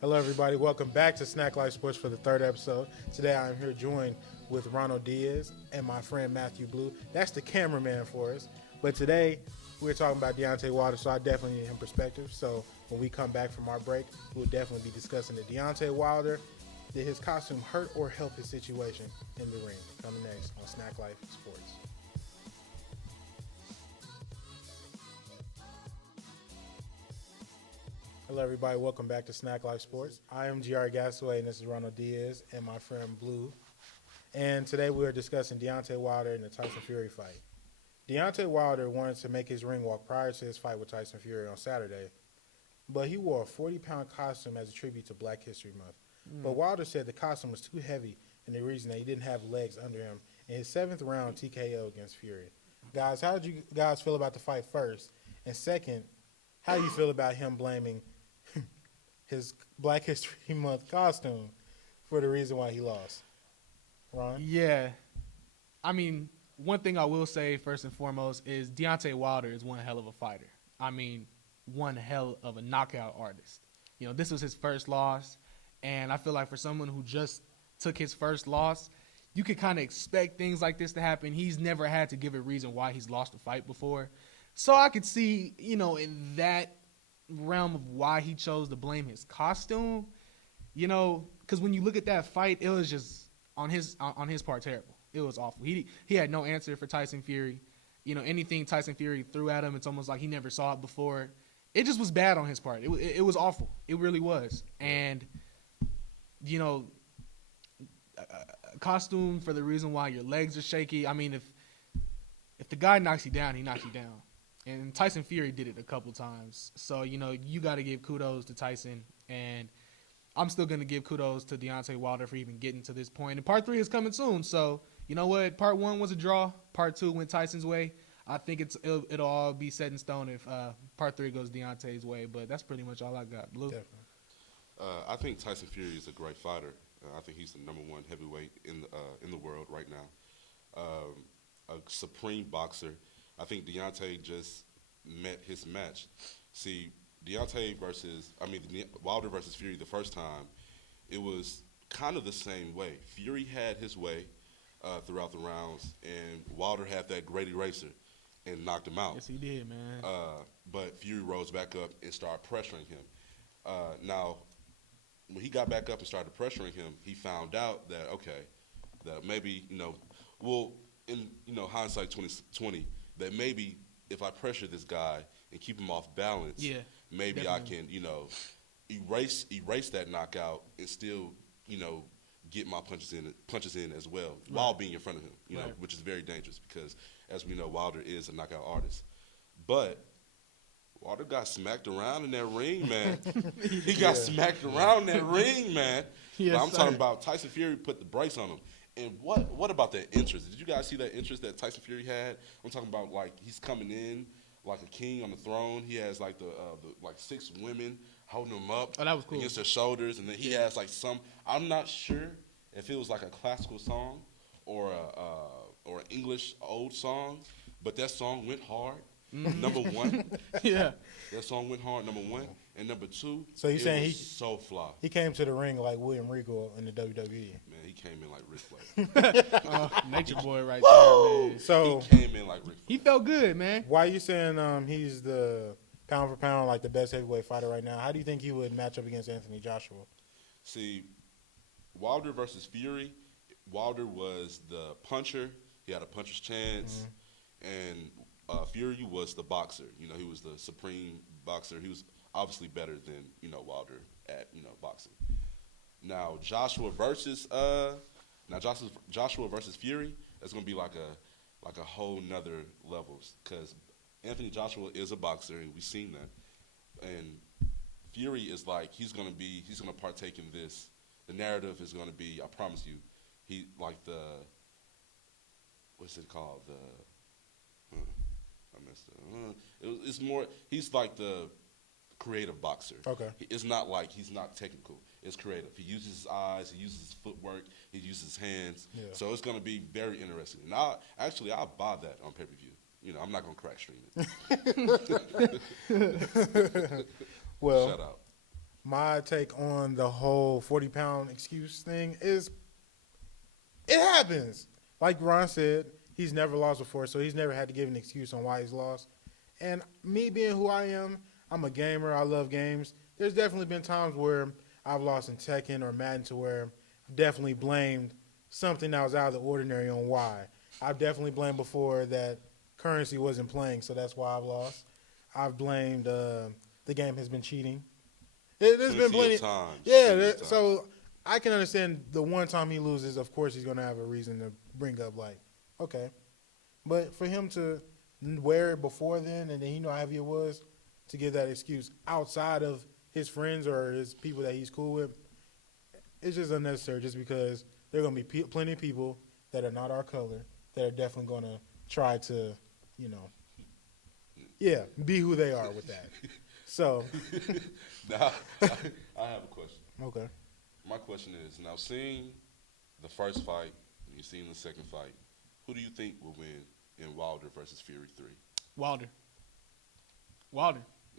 Hello, everybody. Welcome back to SnackLife Sports for the third episode. Today, I'm here joined with Ronald Diaz and my friend Matthew Blue. That's the cameraman for us. But today, we're talking about Deontay Wilder, so I definitely need him perspective. So when we come back from our break, we'll definitely be discussing the Deontay Wilder. Did his costume hurt or help his situation in the ring? Coming next on SnackLife Sports. Hello, everybody. Welcome back to Snack Life Sports. I am GR Gasaway, and this is Ronald Diaz and my friend Blue. And today we are discussing Deontay Wilder and the Tyson Fury fight. Deontay Wilder wanted to make his ring walk prior to his fight with Tyson Fury on Saturday, but he wore a 40-pound costume as a tribute to Black History Month. But Wilder said the costume was too heavy and the reason that he didn't have legs under him in his 7th round TKO against Fury. Guys, how did you guys feel about the fight first? And second, how do you feel about him blaming his Black History Month costume for the reason why he lost? Ron? Yeah. I mean, one thing I will say first and foremost is Deontay Wilder is one hell of a fighter. I mean, one hell of a knockout artist. You know, this was his first loss, and I feel like for someone who just took his first loss, you could kind of expect things like this to happen. He's never had to give a reason why he's lost a fight before. So I could see, you know, in that realm of why he chose to blame his costume, you know, because when you look at that fight, it was just on his part terrible. It was awful. He had no answer for Tyson Fury. You know, anything Tyson Fury threw at him, it's almost like he never saw it before. It just was bad on his part. It was awful. It really was. And, you know, a costume for the reason why your legs are shaky. I mean, if the guy knocks you down, he knocks you down. And Tyson Fury did it a couple times. So, you know, you got to give kudos to Tyson. And I'm still going to give kudos to Deontay Wilder for even getting to this point. And part 3 is coming soon. So, you know what? Part 1 was a draw. Part 2 went Tyson's way. I think it'll all be set in stone if part 3 goes Deontay's way. But that's pretty much all I got. Blue? Definitely. I think Tyson Fury is a great fighter. I think he's the #1 heavyweight in the world right now. A supreme boxer. I think Deontay just met his match. See, Wilder versus Fury the first time, it was kind of the same way. Fury had his way throughout the rounds, and Wilder had that great eraser and knocked him out. Yes, he did, man. But Fury rose back up and started pressuring him. Now, when he got back up and started pressuring him, he found out that maybe, in hindsight 2020, that maybe if I pressure this guy and keep him off balance, maybe definitely. I can, erase that knockout and still, get my punches in as well while being in front of him, which is very dangerous because, as we know, Wilder is a knockout artist. But Wilder got smacked around in that ring, man. He got smacked around in that ring, man. Yes, I'm talking about Tyson Fury put the brakes on him. And what about that interest? Did you guys see that interest that Tyson Fury had? I'm talking about like he's coming in like a king on the throne. He has like the 6 women holding him up that was cool. against their shoulders, and then he has like I'm not sure if it was like a classical song or an English old song, but that song went hard. #1, Yeah. that song went hard. #1, and #2. So you saying he so fly? He came to the ring like William Regal in the WWE. Man, he came in like Ric Flair. Nature boy right there, man. So he came in like Ric Flair. He felt good, man. why are you saying he's the pound for pound, like the best heavyweight fighter right now? How do you think he would match up against Anthony Joshua? See, Wilder versus Fury, Wilder was the puncher. He had a puncher's chance. And Fury was the boxer. He was the supreme boxer. He was obviously better than, Wilder at, boxing. Now, Joshua versus Fury, that's going to be like a whole nother levels because Anthony Joshua is a boxer, and we've seen that. And Fury is like, he's going to partake in this. The narrative is going to be, I promise you, he like what's it called? I messed up. It's more, he's like the creative boxer. Okay. It's not like he's not technical. It's creative. He uses his eyes. He uses his footwork. He uses his hands. Yeah. So it's going to be very interesting. And I'll buy that on pay-per-view. I'm not going to crack stream it. Well, Shout out. my take on the whole 40-pound excuse thing is it happens. Like Ron said, he's never lost before, so he's never had to give an excuse on why he's lost. And me being who I am, I'm a gamer. I love games. There's definitely been times where I've lost in Tekken or Madden to where I've definitely blamed something that was out of the ordinary on why. I've definitely blamed before that currency wasn't playing, so that's why I've lost. I've blamed the game has been cheating. There's been plenty. Times. Yeah, so I can understand the one time he loses, of course he's going to have a reason to bring up, like, okay. But for him to wear it before then and then he know how heavy it was, to give that excuse outside of his friends or his people that he's cool with, it's just unnecessary just because there are going to be plenty of people that are not our color that are definitely going to try to, be who they are with that. So. Now, I have a question. Okay. My question is, now seeing the first fight and you've seen the second fight, who do you think will win in Wilder versus Fury 3? Wilder.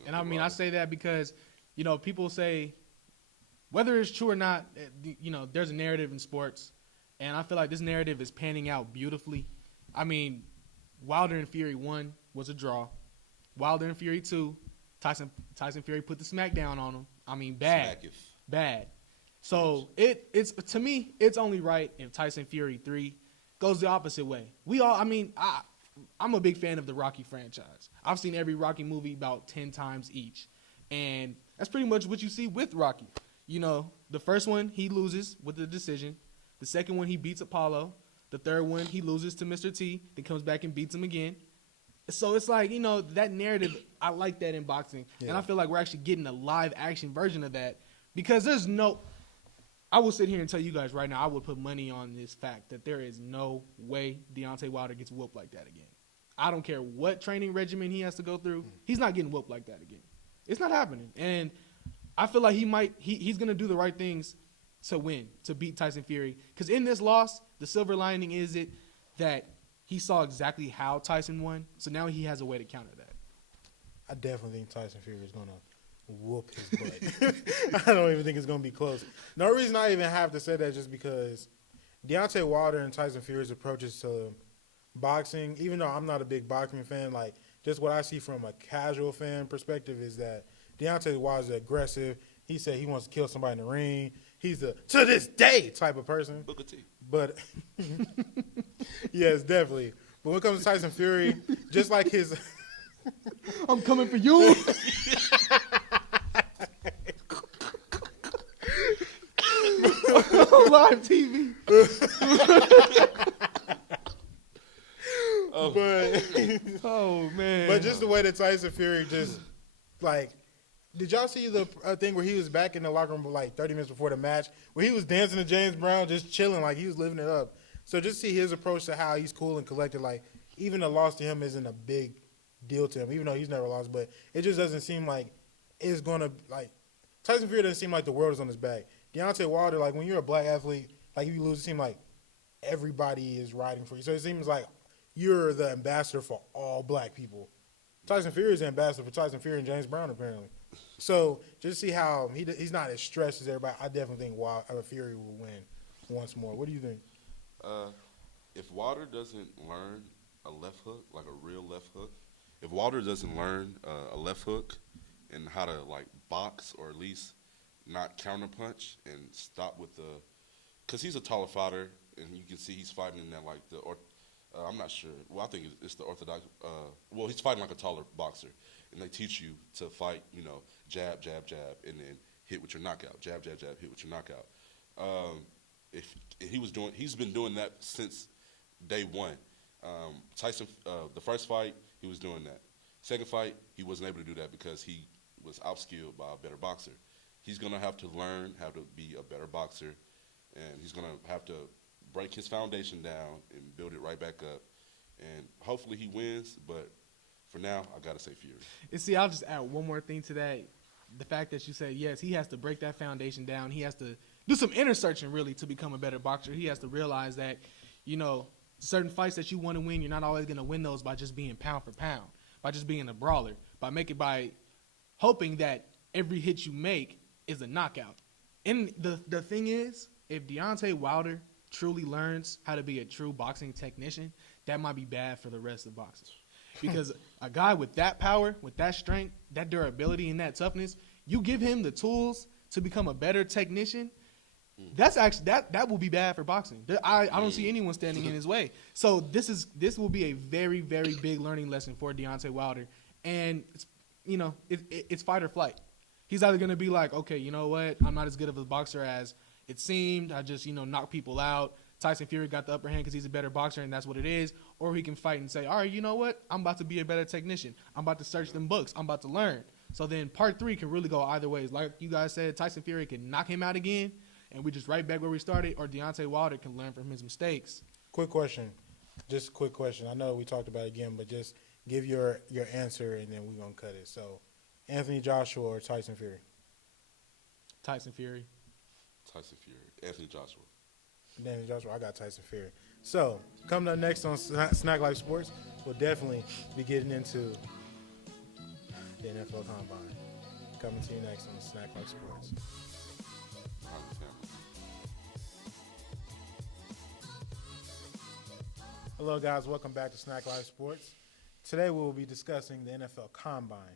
And I mean, Wilder. I say that because, people say, whether it's true or not, there's a narrative in sports, and I feel like this narrative is panning out beautifully. I mean, Wilder and Fury 1 was a draw. Wilder and Fury 2, Tyson Fury put the smack down on him. I mean, bad. Bad. So it's to me, it's only right if Tyson Fury 3 goes the opposite way. I'm a big fan of the Rocky franchise. I've seen every Rocky movie about 10 times each. And that's pretty much what you see with Rocky. The first one, he loses with the decision. The second one, he beats Apollo. The third one, he loses to Mr. T, then comes back and beats him again. So it's like, that narrative, I like that in boxing. Yeah. And I feel like we're actually getting a live action version of that because I will sit here and tell you guys right now, I would put money on this fact that there is no way Deontay Wilder gets whooped like that again. I don't care what training regimen he has to go through. He's not getting whooped like that again. It's not happening. And I feel like he's going to do the right things to win, to beat Tyson Fury. Because in this loss, the silver lining is that he saw exactly how Tyson won. So now he has a way to counter that. I definitely think Tyson Fury is going to whoop his butt. I don't even think it's going to be close. No reason I even have to say that just because Deontay Wilder and Tyson Fury's approaches to boxing, even though I'm not a big boxing fan, like just what I see from a casual fan perspective is that Deontay Wilder's aggressive. He said he wants to kill somebody in the ring. He's the to this day type of person. Booker T. But yes, definitely. But when it comes to Tyson Fury, just like his I'm coming for you. Live TV. Oh man. But just the way that Tyson Fury just like, did y'all see the thing where he was back in the locker room like 30 minutes before the match, where he was dancing to James Brown, just chilling, like he was living it up. So just see his approach to how he's cool and collected. Like even a loss to him isn't a big deal to him, even though he's never lost. But it just doesn't seem like it's gonna like Tyson Fury doesn't seem like the world is on his back. Deontay Wilder, like when you're a black athlete, like if you lose, it seems like everybody is riding for you. So it seems like you're the ambassador for all black people. Tyson Fury is the ambassador for Tyson Fury and James Brown, apparently. So just see how he's not as stressed as everybody. I definitely think Fury will win once more. What do you think? If Wilder doesn't learn a left hook, like a real left hook, if Wilder doesn't learn a left hook and how to like box or at least not counterpunch and stop with because he's a taller fighter and you can see he's fighting in that like I'm not sure. Well, I think it's the orthodox. He's fighting like a taller boxer, and they teach you to fight, jab, jab, jab, and then hit with your knockout. Jab, jab, jab, hit with your knockout. He's been doing that since day one. Tyson, the first fight, he was doing that. Second fight, he wasn't able to do that because he was outskilled by a better boxer. He's gonna have to learn how to be a better boxer, and he's gonna have to break his foundation down and build it right back up. And hopefully he wins, but for now, I got to say Fury. And see, I'll just add one more thing to that. The fact that you said, yes, he has to break that foundation down. He has to do some inner searching, really, to become a better boxer. He has to realize that, certain fights that you want to win, you're not always going to win those by just being pound for pound, by just being a brawler, by hoping that every hit you make is a knockout. And the thing is, if Deontay Wilder truly learns how to be a true boxing technician, that might be bad for the rest of boxing. Because a guy with that power, with that strength, that durability, and that toughness, you give him the tools to become a better technician, that's actually that will be bad for boxing. I don't see anyone standing in his way. So this will be a very, very big learning lesson for Deontay Wilder. And it's fight or flight. He's either going to be like, okay, you know what, I'm not as good of a boxer as it seemed. I just knock people out. Tyson Fury got the upper hand because he's a better boxer, and that's what it is. Or he can fight and say, all right, you know what, I'm about to be a better technician. I'm about to search them books. I'm about to learn. So then part 3 can really go either ways. Like you guys said, Tyson Fury can knock him out again, and we just right back where we started, or Deontay Wilder can learn from his mistakes. Quick question. Just a quick question. I know we talked about it again, but just give your answer, and then we're going to cut it. So, Anthony Joshua or Tyson Fury? Tyson Fury. Tyson Fury. Anthony Joshua. Anthony Joshua, I got Tyson Fury. So, coming up next on SnackLife Sports, we'll definitely be getting into the NFL Combine. Coming to you next on SnackLife Sports. Hello, guys. Welcome back to SnackLife Sports. Today, we will be discussing the NFL Combine.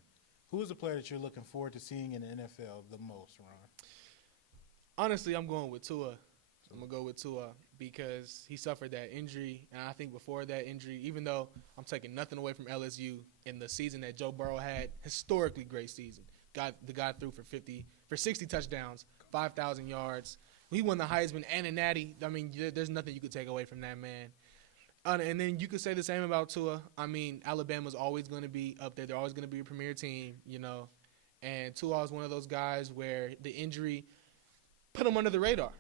Who is the player that you're looking forward to seeing in the NFL the most, Ron? Honestly, I'm going with Tua. I'm going to go with Tua because he suffered that injury. And I think before that injury, even though I'm taking nothing away from LSU in the season that Joe Burrow had, historically great season. The guy threw for 60 touchdowns, 5,000 yards. He won the Heisman and a Natty. I mean, there's nothing you could take away from that man. And then you could say the same about Tua. I mean, Alabama's always going to be up there. They're always going to be a premier team, And Tua is one of those guys where the injury put him under the radar.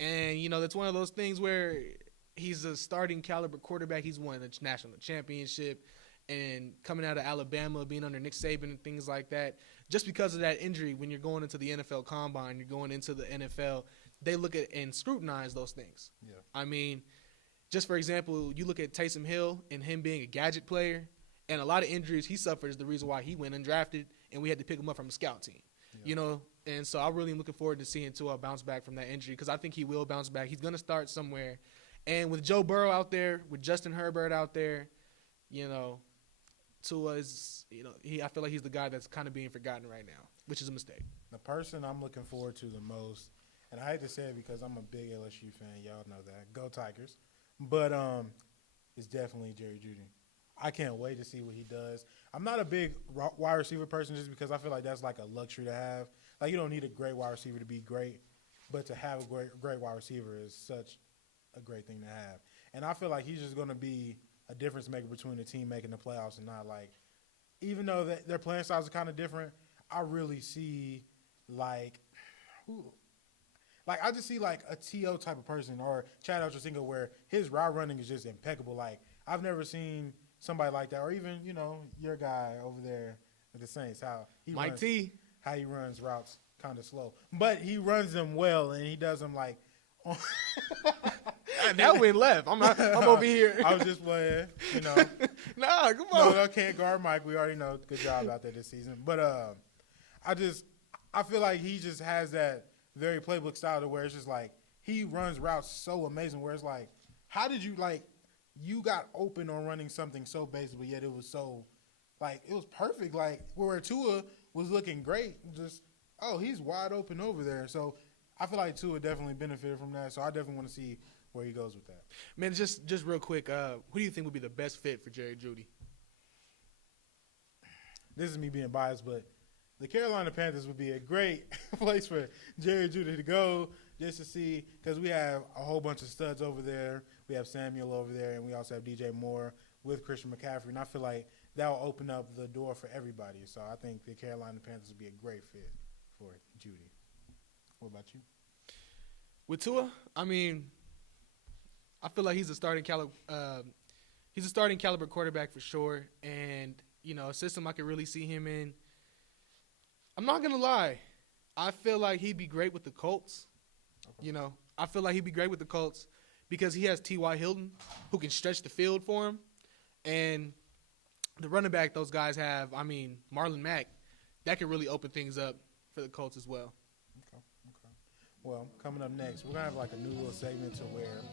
And, that's one of those things where he's a starting caliber quarterback. He's won the national championship. And coming out of Alabama, being under Nick Saban and things like that, just because of that injury, when you're going into the NFL Combine, you're going into the NFL, they look at and scrutinize those things. Yeah. I mean, just for example, you look at Taysom Hill and him being a gadget player, and a lot of injuries he suffered is the reason why he went undrafted, and we had to pick him up from a scout team. Yeah. And so I really am looking forward to seeing Tua bounce back from that injury because I think he will bounce back. He's going to start somewhere. And with Joe Burrow out there, with Justin Herbert out there, Tua is, I feel like he's the guy that's kind of being forgotten right now, which is a mistake. The person I'm looking forward to the most, and I hate to say it because I'm a big LSU fan. Y'all know that. Go Tigers. But it's definitely Jerry Jeudy. I can't wait to see what he does. I'm not a big wide receiver person just because I feel like that's like a luxury to have. Like, you don't need a great wide receiver to be great, but to have a great wide receiver is such a great thing to have. And I feel like he's just going to be a difference maker between the team making the playoffs and not, like, even though their playing styles are kind of different, I really see, I just see, like, a T.O. type of person or Chad Ochocinco where his route running is just impeccable. Like, I've never seen somebody like that, or even, your guy over there at the Saints, how he runs routes kind of slow. But he runs them well, and he does them, like, that went left. I'm over here. I was just playing, Nah, come on. No, I can't guard Mike. We already know. Good job out there this season. But I feel like he just has that very playbook style to where it's just like he runs routes so amazing where it's like, how did you, like, you got open on running something so basic, but yet it was so, like, it was perfect. Like, where Tua was looking great, just, he's wide open over there. So I feel like Tua definitely benefited from that. So I definitely want to see where he goes with that. Man, just real quick, who do you think would be the best fit for Jerry Jeudy? This is me being biased, but the Carolina Panthers would be a great place for Jerry Jeudy to go just to see, because we have a whole bunch of studs over there. We have Samuel over there, and we also have DJ Moore with Christian McCaffrey. And I feel like that will open up the door for everybody. So I think the Carolina Panthers would be a great fit for Jeudy. What about you? With Tua, I mean, I feel like he's a starting caliber quarterback for sure. And, a system I could really see him in. I'm not going to lie. I feel like he'd be great with the Colts. Okay. I feel like he'd be great with the Colts because he has T.Y. Hilton who can stretch the field for him. And the running back those guys have, Marlon Mack, that could really open things up for the Colts as well. Well, coming up next, we're gonna have like a new little segment to where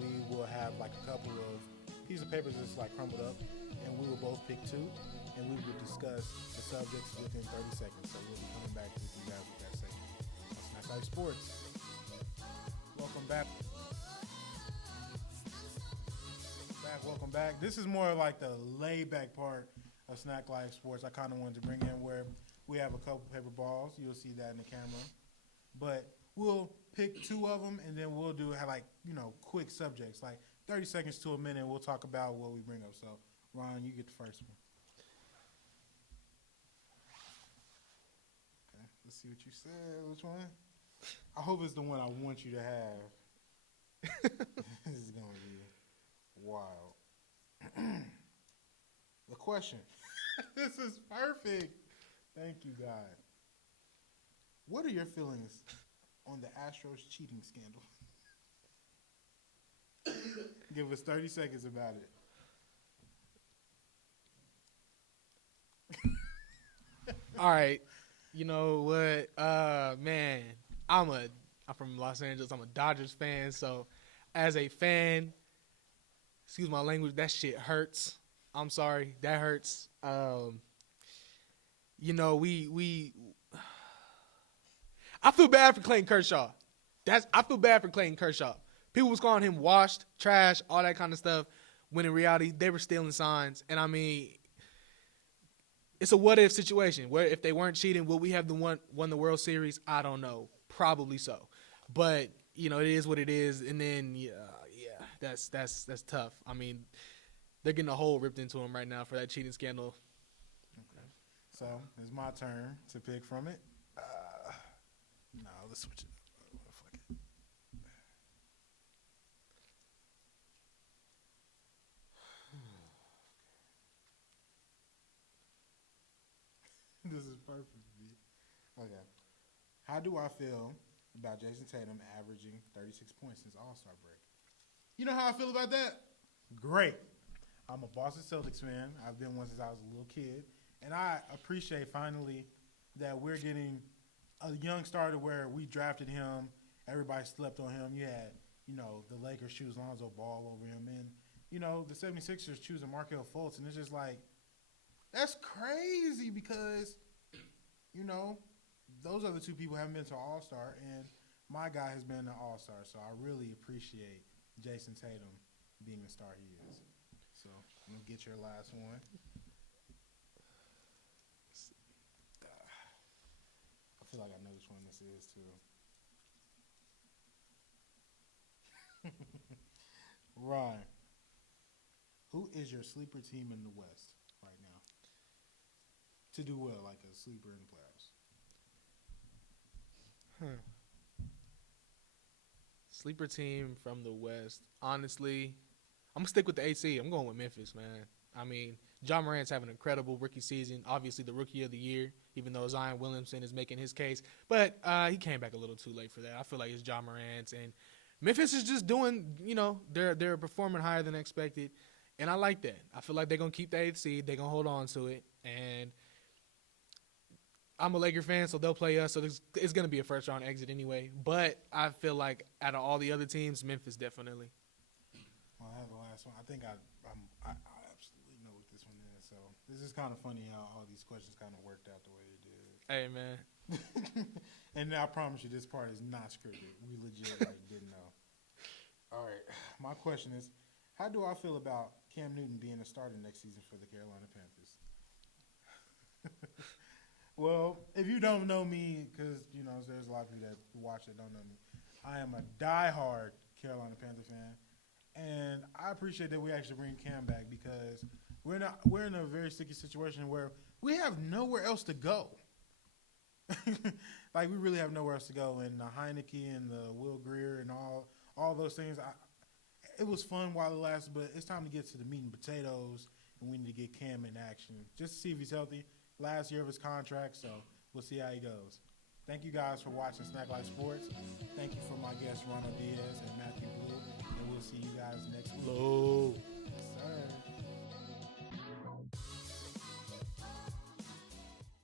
we will have like a couple of pieces of papers that's like crumbled up, and we will both pick two, and we will discuss the subjects within 30 seconds. So we'll be coming back with you guys with that segment. That's SnackLife Sports. Welcome back. Welcome back. This is more like the laid-back part of SnackLife Sports. I kind of wanted to bring in where we have a couple paper balls. You'll see that in the camera, but we'll pick two of them, and then we'll do like, quick subjects, like 30 seconds to a minute. We'll talk about what we bring up. So, Ron, you get the first one. Okay, let's see what you said. Which one? I hope it's the one I want you to have. This is going to be wild. The question. This is perfect. Thank you, God. What are your feelings on the Astros cheating scandal? Give us 30 seconds about it. All right. You know what? Man, I'm from Los Angeles. I'm a Dodgers fan. So as a fan, excuse my language, that shit hurts. I'm sorry. That hurts. I feel bad for Clayton Kershaw. I feel bad for Clayton Kershaw. People was calling him washed, trash, all that kind of stuff, when in reality they were stealing signs. And I mean, it's a what-if situation where if they weren't cheating, would we have won the World Series? I don't know. Probably so. But, it is what it is. And then, that's tough. I mean, they're getting a hole ripped into them right now for that cheating scandal. Okay. So it's my turn to pick from it. No, let's switch it. Fuck it. This is perfect for me. Okay. How do I feel about Jason Tatum averaging 36 points since All-Star break? You know how I feel about that? Great. I'm a Boston Celtics fan. I've been one since I was a little kid. And I appreciate finally that we're getting a young starter where we drafted him. Everybody slept on him. You had, the Lakers choose Lonzo Ball over him. And, the 76ers choosing Markelle Fultz. And it's just like, that's crazy because, those other two people haven't been to All-Star. And my guy has been an All-Star. So I really appreciate Jason Tatum being the star he is. So I'm going to get your last one. I feel like I know which one this is, too. Ryan, who is your sleeper team in the West right now? To do well, like a sleeper in the playoffs. Sleeper team from the West. Honestly, I'm going to stick with the AC. I'm going with Memphis, man. I mean, John Morant's having an incredible rookie season. Obviously, the rookie of the year, even though Zion Williamson is making his case. But he came back a little too late for that. I feel like it's John Morant's. And Memphis is just doing, they're performing higher than expected. And I like that. I feel like they're going to keep the 8th seed. They're going to hold on to it. And I'm a Laker fan, so they'll play us. So it's going to be a first-round exit anyway. But I feel like out of all the other teams, Memphis definitely. Well, I have the last one. I think I absolutely know what this one is. So this is kind of funny how all these questions kind of worked out the way they did. Hey, man. And I promise you, this part is not scripted. We legit didn't know. All right. My question is, how do I feel about Cam Newton being a starter next season for the Carolina Panthers? Well, if you don't know me, because, there's a lot of people that watch that don't know me, I am a diehard Carolina Panther fan. And I appreciate that we actually bring Cam back because we're in a very sticky situation where we have nowhere else to go. Like, we really have nowhere else to go. And the Heineke and the Will Greer and all those things, it was fun while it lasted, but it's time to get to the meat and potatoes, and we need to get Cam in action just to see if he's healthy. Last year of his contract, so we'll see how he goes. Thank you guys for watching SnackLife Sports. Thank you for my guests, Ronald Diaz and Matthew Blue, and we'll see you guys next week. Hello.